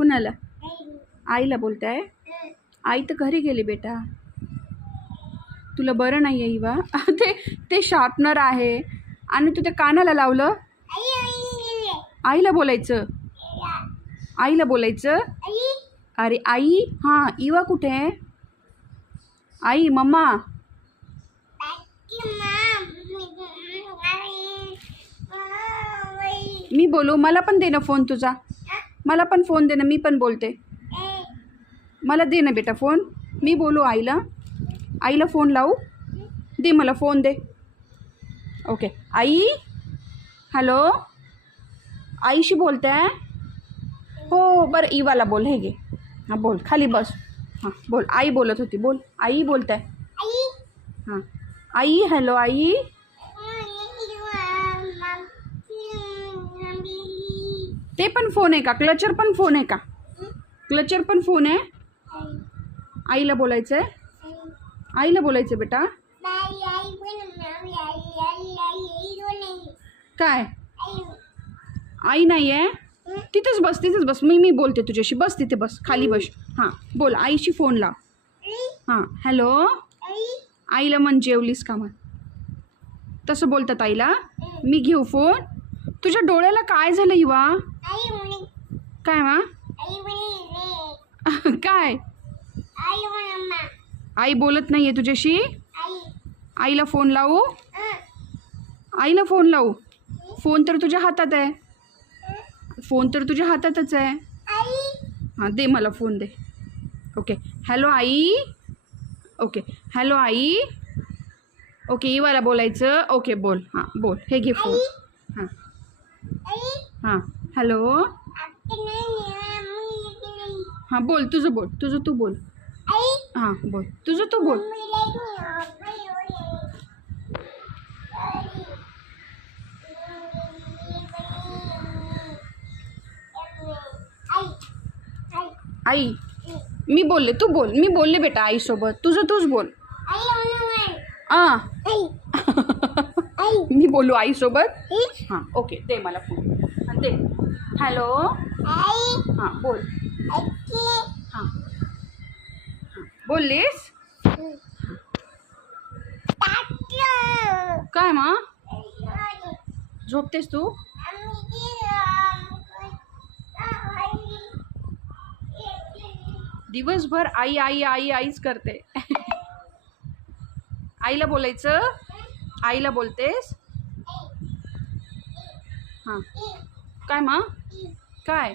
कुणाला? आईला बोलताय? आई तर घरी गेली बेटा. तुला बरं नाही आहे इवा? ते शार्पनर आहे आणि तू ते कानाला लावलं. आईला बोलायचं, आईला बोलायचं. अरे आई, हां इवा कुठे आहे? आई मम्मा. मी बोलू? मला पण दे ना फोन तुझा, मला पण फोन दे ना, मी पण बोलते. मला दे ना बेटा फोन, मी बोलू आईला. आईला फोन लावू दे, मला phone they. Okay I, hello, आईशी बोलते आहे? हो बरं, इवाला बोल. हे घे, हां बोल, खाली बस. हां बोल, आई बोलत होती, बोल. आई बोलत आहे. हां आई, हॅलो आई. ते पण फोन आहे का? क्लचर पण फोन आहे का? क्लचर पण फोन आहे? आईला बोलायचं आहे, आईला बोलायचं बेटा. काय आई नाही आहे? तिथेच बस, तिथेच बस, मी बोलते तुझ्याशी. बस तिथे, बस खाली बस. हां बोल, आईशी फोन लाव. हां हॅलो. आईला म्हण जेवलीस का? मग तसं बोलतात आईला. मी घेऊ फोन? तुझ्या डोळ्याला काय झालं इवा? काय मा? काय? आई बोलत नाहीये तुझ्याशी? आईला फोन लावू? आईला फोन लावू? फोन तर तुझ्या हातात आहे, फोन तर तुझ्या हातातच आहे. हां दे मला फोन दे. ओके हॅलो आई. ओके हॅलो आई. ओके इवाला बोलायचं. ओके बोल, हां बोल, हे घे फोन. हां हां हॅलो. हां बोल, तुझं बोल, तुझं तू बोल. हां बोल, तुझं तू बोल. आई, मी बोलले, तू बोल. मी बोलले बेटा आईसोबत, तुझं तूच बोल. मी बोलू आईसोबत? हां ओके, दे मला फोन. हां दे. हॅलो. हां बोल. हां बोललीस? काय मा? झोपतेस तू? दिवसभर आई आई आई आईच करते. आईला बोलायचं, आईला बोलतेस? हां काय मा? काय?